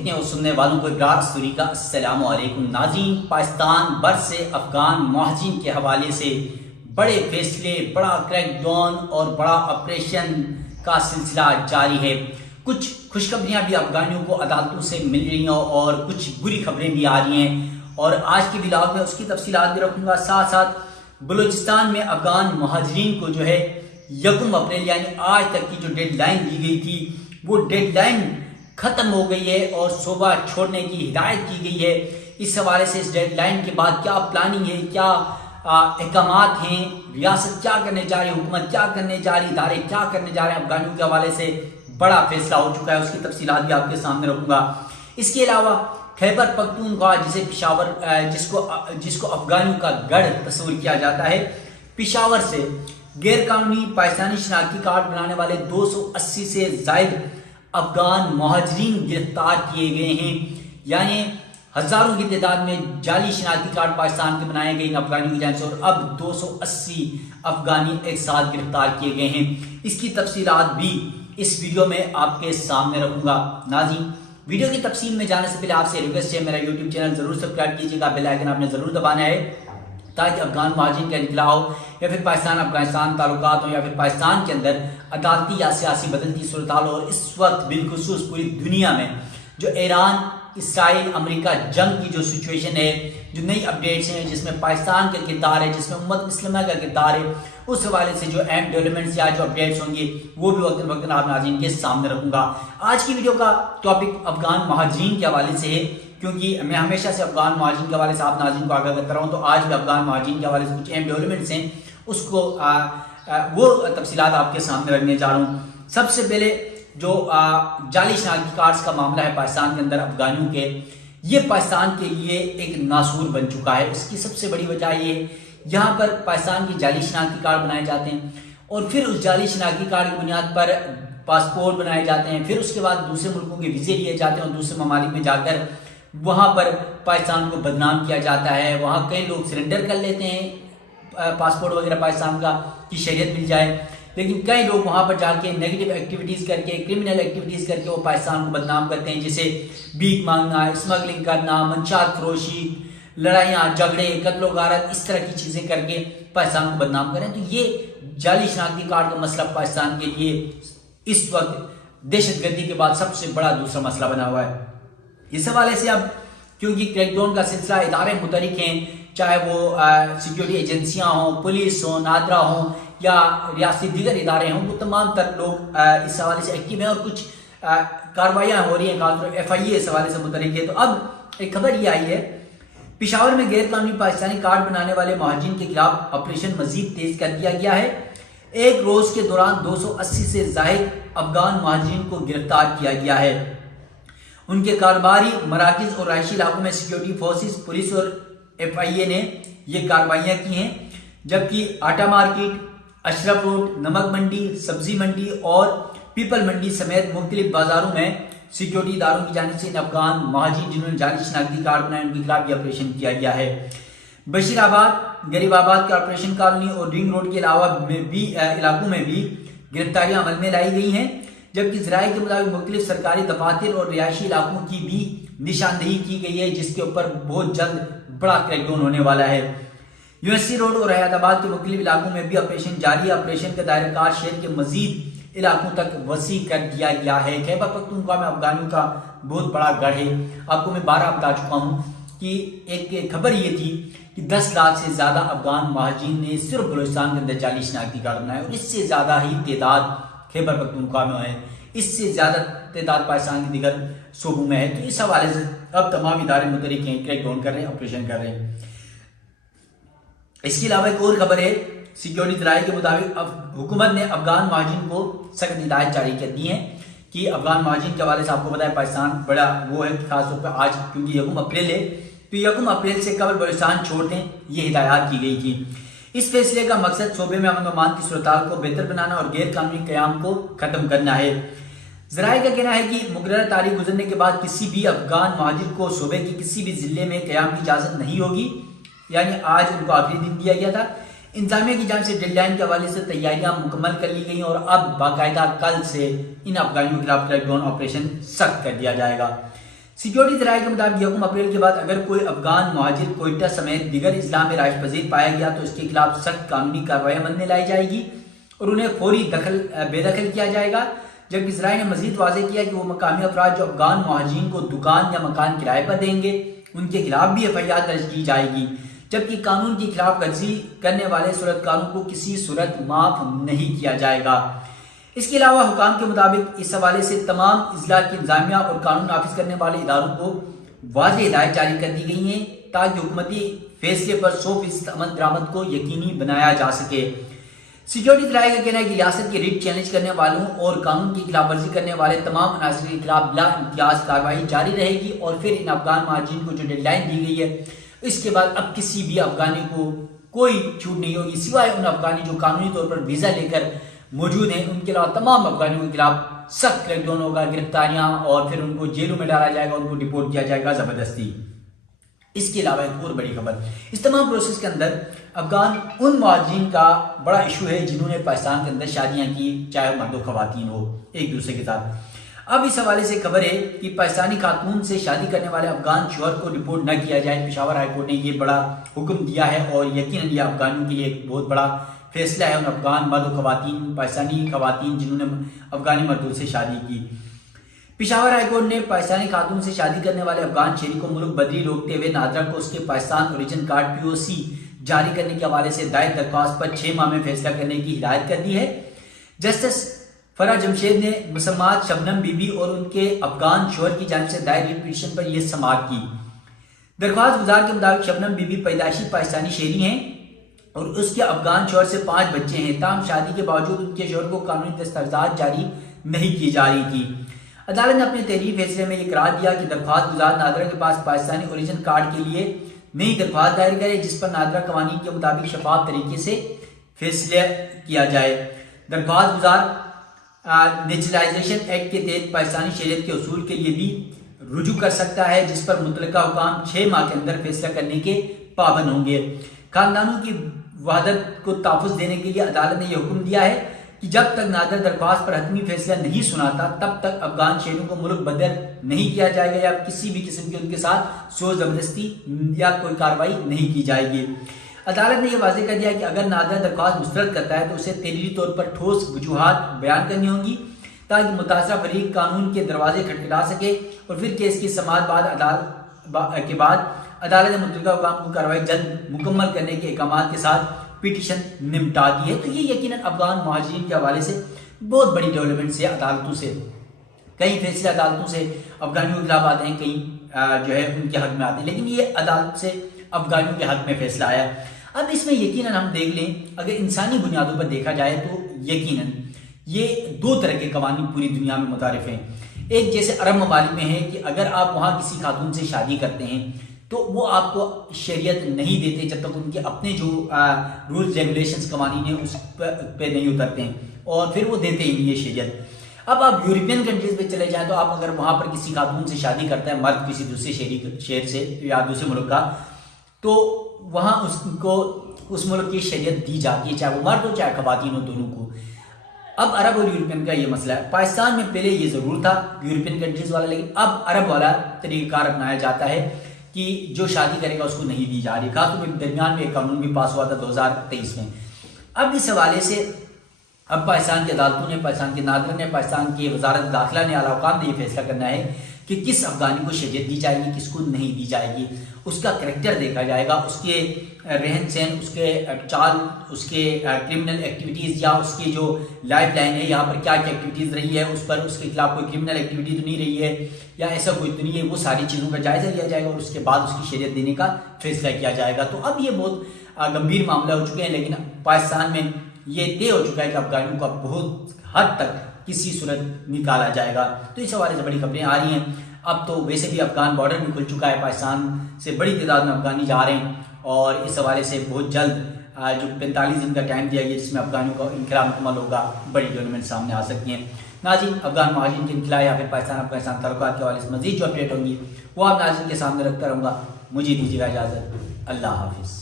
دیکھنے اور سننے والوں کو ابرار استوری کا السلام علیکم ناظرین۔ پاکستان بر سے افغان مہاجرین کے حوالے سے بڑے فیصلے، بڑا کریک ڈاؤن اور بڑا آپریشن کا سلسلہ جاری ہے۔ کچھ خوشخبریاں بھی افغانیوں کو عدالتوں سے مل رہی ہیں اور کچھ بری خبریں بھی آ رہی ہیں، اور آج کے ولاگ میں اس کی تفصیلات بھی رکھوں گا۔ ساتھ ساتھ بلوچستان میں افغان مہاجرین کو جو ہے 1 اپریل یعنی آج تک کی جو ڈیڈ لائن دی گئی تھی وہ ڈیڈ لائن ختم ہو گئی ہے اور صوبہ چھوڑنے کی ہدایت کی گئی ہے۔ اس حوالے سے اس ڈیڈ لائن کے بعد کیا پلاننگ ہے، کیا احکامات ہیں، ریاست کیا کرنے جا رہی، حکومت کیا کرنے جا رہی، ادارے کیا کرنے جا رہے ہیں، افغانیوں کے حوالے سے بڑا فیصلہ ہو چکا ہے، اس کی تفصیلات بھی آپ کے سامنے رکھوں گا۔ اس کے علاوہ خیبر پختونخوا جسے پشاور جس کو افغانیوں کا گڑھ تصور کیا جاتا ہے، پشاور سے غیر قانونی پاکستانی شناختی کارڈ بنانے والے 280 سے زائد افغان مہاجرین گرفتار کیے گئے ہیں، یعنی ہزاروں کی تعداد میں جعلی شناختی کارڈ پاکستان کے بنائے گئے ان افغانیوں کی جانب سے، اور اب 280 افغانی ایک ساتھ گرفتار کیے گئے ہیں۔ اس کی تفصیلات بھی اس ویڈیو میں آپ کے سامنے رکھوں گا۔ ناظرین، ویڈیو کی تفصیل میں جانے سے پہلے آپ سے ریکویسٹ ہے، میرا یوٹیوب چینل ضرور سبسکرائب کیجیے گا، بیل آئیکن آپ نے ضرور دبانا ہے تاکہ افغان مہاجرین کا انخلا ہو یا پھر پاکستان افغانستان تعلقات ہوں یا پھر پاکستان کے اندر عدالتی یا سیاسی بدلتی صورتحال ہو، اور اس وقت بالخصوص پوری دنیا میں جو ایران اسرائیل امریکہ جنگ کی جو سچویشن ہے، جو نئی اپڈیٹس ہیں جس میں پاکستان کا کردار ہے، جس میں امت مسلمہ کا کردار ہے، اس حوالے سے جو اہم ڈیولپمنٹس یا جو اپڈیٹس ہوں گے وہ بھی وقتاً آپ ناظرین کے سامنے رکھوں گا۔ آج کی ویڈیو کا ٹاپک افغان مہاجرین کے حوالے سے ہے، کیونکہ میں ہمیشہ سے افغان مہاجرین کے حوالے سے آپ ناظرین کو آگاہ کرتا رہا ہوں، تو آج بھی افغان مہاجرین کے حوالے سے کچھ اہم ڈیولپمنٹس ہیں، اس کو وہ تفصیلات آپ کے سامنے رکھنے جا رہا ہوں۔ سب سے پہلے جو جعلی شناختی کارڈز کا معاملہ ہے پاکستان کے اندر افغانیوں کے، یہ پاکستان کے لیے ایک ناسور بن چکا ہے۔ اس کی سب سے بڑی وجہ یہ ہے، یہاں پر پاکستان کی جعلی شناختی کارڈ بنائے جاتے ہیں اور پھر اس جعلی شناختی کارڈ کی بنیاد پر پاسپورٹ بنائے جاتے ہیں، پھر اس کے بعد دوسرے ملکوں کے ویزے لیے جاتے ہیں اور دوسرے ممالک میں جا کر وہاں پر پاکستان کو بدنام کیا جاتا ہے۔ وہاں کئی لوگ سرنڈر کر لیتے ہیں پاسپورٹ وغیرہ پاکستان کا کی شہریت مل جائے، لیکن کئی لوگ وہاں پر جا کے نیگیٹو ایکٹیویٹیز کر کے، کرمنل ایکٹیویٹیز کر کے وہ پاکستان کو بدنام کرتے ہیں، جیسے بھیک مانگنا، اسمگلنگ کرنا، منشیات فروشی، لڑائیاں جھگڑے، قتل و غارت، اس طرح کی چیزیں کر کے پاکستان کو بدنام کریں۔ تو یہ جعلی شناختی کارڈ کا مسئلہ پاکستان کے لیے اس وقت دہشت گردی کے بعد سب سے بڑا دوسرا مسئلہ بنا ہوا ہے۔ اس حوالے سے اب کیونکہ کریک ڈاؤن کا سلسلہ، ادارے متحرک ہیں، چاہے وہ سیکیورٹی ایجنسیاں ہوں، پولیس ہوں، نادرا ہوں یا ریاستی دیگر ادارے ہوں، وہ تمام تر لوگ اس حوالے سے ایکٹیو ہیں اور کچھ کاروائیاں ہو رہی ہیں، خاص طور ایف آئی اے اس حوالے سے متحرک ہے۔ تو اب ایک خبر یہ آئی ہے، پشاور میں غیر قانونی پاکستانی کارڈ بنانے والے مہاجرین کے خلاف آپریشن مزید تیز کر دیا گیا ہے۔ ایک روز کے دوران 280 سے زائد افغان مہاجرین کو گرفتار کیا گیا ہے۔ ان کے کاروباری مراکز اور رہائشی علاقوں میں سیکیورٹی فورسز، پولیس اور ایف آئی اے نے یہ کارروائیاں کی ہیں، جبکہ آٹا مارکیٹ، اشرف روڈ، نمک منڈی، سبزی منڈی اور پیپل منڈی سمیت مختلف بازاروں میں سیکیورٹی اداروں کی جانب سے ان افغان مہاجرین جنہوں نے جعلی شناختی کارڈ بنائے ان کے خلاف یہ آپریشن کیا گیا ہے۔ بشیر آباد، غریب آباد، کارپوریشن کالونی اور رنگ روڈ کے علاوہ علاقوں میں بھی گرفتاریاں عمل میں لائی گئی ہیں، جبکہ ذرائع کے مطابق مختلف سرکاری دفاتر اور رہائشی علاقوں کی بھی نشاندہی کی گئی ہے، جس کے اوپر بہت جلد بڑا کریک ڈاؤن ہونے والا ہے۔ یونیورسٹی روڈ اور حیات آباد کے مختلف علاقوں میں بھی آپریشن جاری ہے۔ آپریشن کا دائرہ کار شہر کے مزید علاقوں تک وسیع کر دیا گیا ہے۔ خیبر پختونخوا میں افغانیوں کا بہت بڑا گڑھ ہے۔ آپ کو میں 12 بتا چکا ہوں کہ ایک خبر یہ تھی کہ 10 لاکھ سے زیادہ افغان مہاجرین نے صرف بلوچستان کے اندر جعلی شناختی کارڈ بنائے، اور اس سے زیادہ ہی تعداد خیبر پختونخوا میں ہے، اس سے زیادہ تعداد پاکستان کے دیگر صوبوں میں ہے۔ تو اس حوالے سے اب تمام ادارے متحرک ہیں، کریک ڈاؤن کر رہے ہیں، آپریشن کر رہے ہیں۔ اس کے علاوہ ایک اور خبر ہے، سیکیورٹی ذرائع کے مطابق حکومت نے افغان مہاجرین کو سخت ہدایت جاری کر دی ہے کہ افغان مہاجرین کے حوالے سے آپ کو پتا ہے پاکستان بڑا وہ ہے، خاص طور پر آج کیونکہ 1 اپریل ہے، تو 1 اپریل سے قبل بلوچستان چھوڑ دیں، یہ ہدایات کی گئی تھی۔ اس فیصلے کا مقصد صوبے میں امن و امان کی صورتحال کو بہتر بنانا اور غیر قانونی قیام کو ختم کرنا ہے۔ ذرائع کا کہنا ہے کہ مقررہ تاریخ گزرنے کے بعد کسی بھی افغان مہاجر کو صوبے کی کسی بھی ضلع میں قیام کی اجازت نہیں ہوگی، یعنی آج ان کو آخری دن دیا گیا تھا۔ انتظامیہ کی جانب سے ڈیڈ لائن کے حوالے سے تیاریاں مکمل کر لی گئی اور اب باقاعدہ کل سے ان افغانیوں کے خلاف کریک ڈاؤن آپریشن سخت کر دیا جائے گا۔ سیکیورٹی ذرائع کے مطابق 1 اپریل کے بعد اگر کوئی افغان مہاجر کوئٹہ سمیت دیگر اضلاع میں رہائش پذیر پایا گیا تو اس کے خلاف سخت قانونی کارروائی عمل میں لائی جائے گی اور انہیں فوری بے دخل کیا جائے گا، جبکہ ذرائع نے مزید واضح کیا کہ وہ مقامی افراد جو افغان مہاجرین کو دکان یا مکان کرائے پر دیں گے ان کے خلاف بھی FIR درج کی جائے گی، جبکہ قانون کی خلاف ورزی کرنے والے صورتکاروں کو کسی صورت معاف نہیں کیا جائے گا۔ اس کے علاوہ حکام کے مطابق اس حوالے سے تمام اضلاع کی انتظامیہ اور قانون نافذ کرنے والے اداروں کو واضح ہدایت جاری کر دی گئی ہیں تاکہ حکومتی فیصلے پر 100% عمل درآمد کو یقینی بنایا جا سکے۔ سیکیورٹی ذرائع کا کہنا ہے کہ ریاست کی ریٹ چیلنج کرنے والوں اور قانون کی خلاف ورزی کرنے والے تمام عناصر کے خلاف بلا امتیاز کارروائی جاری رہے گی اور پھر ان افغان مہاجرین کو جو ڈیڈ لائن دی گئی ہے اس کے بعد اب کسی بھی افغانی کو کوئی چھوٹ نہیں ہوگی سوائے ان افغانی جو قانونی طور پر ویزا لے کر موجود ہیں، ان کے علاوہ تمام افغانیوں کے خلاف سخت کریک ڈاؤن ہوگا، گرفتاریاں اور پھر ان کو جیلوں میں ڈالا جائے گا، ان کو ڈپورٹ کیا جائے گا زبردستی۔ اس کے علاوہ ایک اور بڑی خبر، اس تمام پروسیس کے اندر افغان ان مہاجرین کا بڑا ایشو ہے جنہوں نے پاکستان کے اندر شادیاں کی، چاہے مرد و خواتین ہو ایک دوسرے کے ساتھ۔ اب اس حوالے سے خبر ہے کہ پاکستانی خاتون سے شادی کرنے والے افغان شوہر کو ڈپورٹ نہ کیا جائے۔ پشاور ہائی کورٹ نے یہ بڑا حکم دیا ہے اور یقیناً یہ افغانوں کے لیے ایک بہت بڑا فیصلہ ہے، ان افغان مرد و خواتین، پاکستانی خواتین جنہوں نے افغانی مردوں سے شادی کی۔ پشاور ہائی کورٹ نے پاکستانی خاتون سے شادی کرنے والے افغان شہری کو ملک بدری روکتے ہوئے نادرا کو اس کے پاکستان اوریجن کارڈ POC جاری کرنے کے حوالے سے دائر درخواست پر 6 ماہ میں فیصلہ کرنے کی ہدایت کر دی ہے۔ جسٹس فرح جمشید نے مسمات شبنم بی بی اور ان کے افغان شوہر کی جانب سے دائر ریٹ پٹیشن پر یہ سماعت کی۔ درخواست گزار کے مطابق شبنم بی بی پیدائشی پاکستانی شہری ہیں اور اس کے افغان شوہر سے 5 بچے ہیں، تاہم شادی کے باوجود ان کے شوہر کو قانونی دستاویزات جاری نہیں کی جا رہی تھی۔ عدالت نے اپنے تحریری فیصلے میں یہ قرار دیا کہ درخواست گزار نادرا کے پاس پاکستانی اوریجن کارڈ کے لیے نئی درخواست دائر کرے جس پر نادرا قوانین کے مطابق شفاف طریقے سے فیصلہ کیا جائے۔ درخواست گزار نیچرلائزیشن ایکٹ کے تحت پاکستانی شہریت کے حصول کے لیے بھی رجوع کر سکتا ہے جس پر متعلقہ حکام 6 ماہ کے اندر فیصلہ کرنے کے پابند ہوں گے۔ خاندانوں کی وحدت کو تحفظ دینے کے لیے عدالت نے یہ حکم دیا ہے کہ جب تک نادر درخواست پر حتمی فیصلہ نہیں سناتا تب تک افغان شہریوں کو ملک بدر نہیں کیا جائے گا یا کسی بھی قسم کی ان کے ساتھ زور زبردستی یا کوئی کارروائی نہیں کی جائے گی۔ عدالت نے یہ واضح کر دیا کہ اگر نادر درخواست مسترد کرتا ہے تو اسے تحریری طور پر ٹھوس وجوہات بیان کرنی ہوں گی تاکہ متاثرہ فریق قانون کے دروازے کھٹکھٹا سکے اور پھر کیس کی سماعت کے بعد عدالت نے متعلقہ حکام کو کارروائی جلد مکمل کرنے کے احکامات کے ساتھ پٹیشن نمٹا دی ہے۔ تو یہ یقیناً افغان مہاجرین کے حوالے سے بہت بڑی ڈیولپمنٹ ہے۔ عدالتوں سے کئی فیصلے عدالتوں سے افغانیوں کے خلاف آتے ہیں، کئی جو ہے ان کے حق میں آتے ہیں، لیکن یہ عدالت سے افغانیوں کے حق میں فیصلہ آیا۔ اب اس میں یقیناً ہم دیکھ لیں اگر انسانی بنیادوں پر دیکھا جائے تو یقیناً یہ 2 طرح کے قوانین پوری دنیا میں متعارف ہیں۔ ایک جیسے عرب ممالک میں ہے کہ اگر آپ وہاں کسی خاتون سے شادی کرتے ہیں تو وہ آپ کو شریعت نہیں دیتے جب تک ان کے اپنے جو رولز ریگولیشنز قوانین ہیں اس پہ نہیں اترتے ہیں اور پھر وہ دیتے ہی نہیں یہ شریعت۔ اب آپ یورپین کنٹریز پہ چلے جائیں تو آپ اگر وہاں پر کسی خاتون سے شادی کرتا ہے مرد کسی دوسرے شہر سے یا دوسرے ملک کا تو وہاں اس کو اس ملک کی شریعت دی جاتی ہے، چاہے وہ مرد ہو چاہے خواتین ہو، دونوں کو۔ اب عرب اور یورپین کا یہ مسئلہ ہے۔ پاکستان میں پہلے یہ ضرور تھا یورپین کنٹریز والا، لیکن اب عرب والا طریقہ کار اپنایا جاتا ہے کہ جو شادی کرے گا اس کو نہیں دی جا رہی۔ خاص طور پہ درمیان میں ایک قانون بھی پاس ہوا تھا 2023 میں۔ اب اس حوالے سے اب پاکستان کی عدالتوں نے، پاکستان کے ناظرین نے، پاکستان کی وزارت داخلہ نے، اعلیٰ حکام نے یہ فیصلہ کرنا ہے کہ کس افغانی کو شریعت دی جائے گی، کس کو نہیں دی جائے گی۔ اس کا کریکٹر دیکھا جائے گا، اس کے رہن سہن، اس کے چال، اس کے کرمنل ایکٹیویٹیز یا اس کی جو لائف لائن ہے یہاں پر کیا کیا ایکٹیویٹیز رہی ہے، اس پر اس کے خلاف کوئی کرمنل ایکٹیویٹی تو نہیں رہی ہے یا ایسا کوئی تو نہیں ہے، وہ ساری چیزوں کا جائزہ لیا جائے گا اور اس کے بعد اس کی شریعت دینے کا فیصلہ کیا جائے گا۔ تو اب یہ بہت گمبھیر معاملہ ہو چکے ہیں، لیکن پاکستان میں یہ طے ہو چکا ہے کہ افغانیوں کو بہت حد تک کسی صورت نکالا جائے گا۔ تو اس حوالے سے بڑی خبریں آ رہی ہیں۔ اب تو ویسے بھی افغان بارڈر بھی کھل چکا ہے، پاکستان سے بڑی تعداد میں افغانی جا رہے ہیں اور اس حوالے سے بہت جلد جو 45 دن کا ٹائم دیا گیا جس میں افغانیوں کا انخلا مکمل ہوگا، بڑی ڈیولپمنٹ سامنے آ سکتی ہیں۔ ناظرین، افغان مہاجرین کے انخلا یا پھر افغانستان تعلقات کے حوالے سے مزید جو اپڈیٹ ہوں گی وہ آپ ناظرین کے سامنے رکھتا رہوں گا۔ مجھے دیجیے گا اجازت، اللہ حافظ۔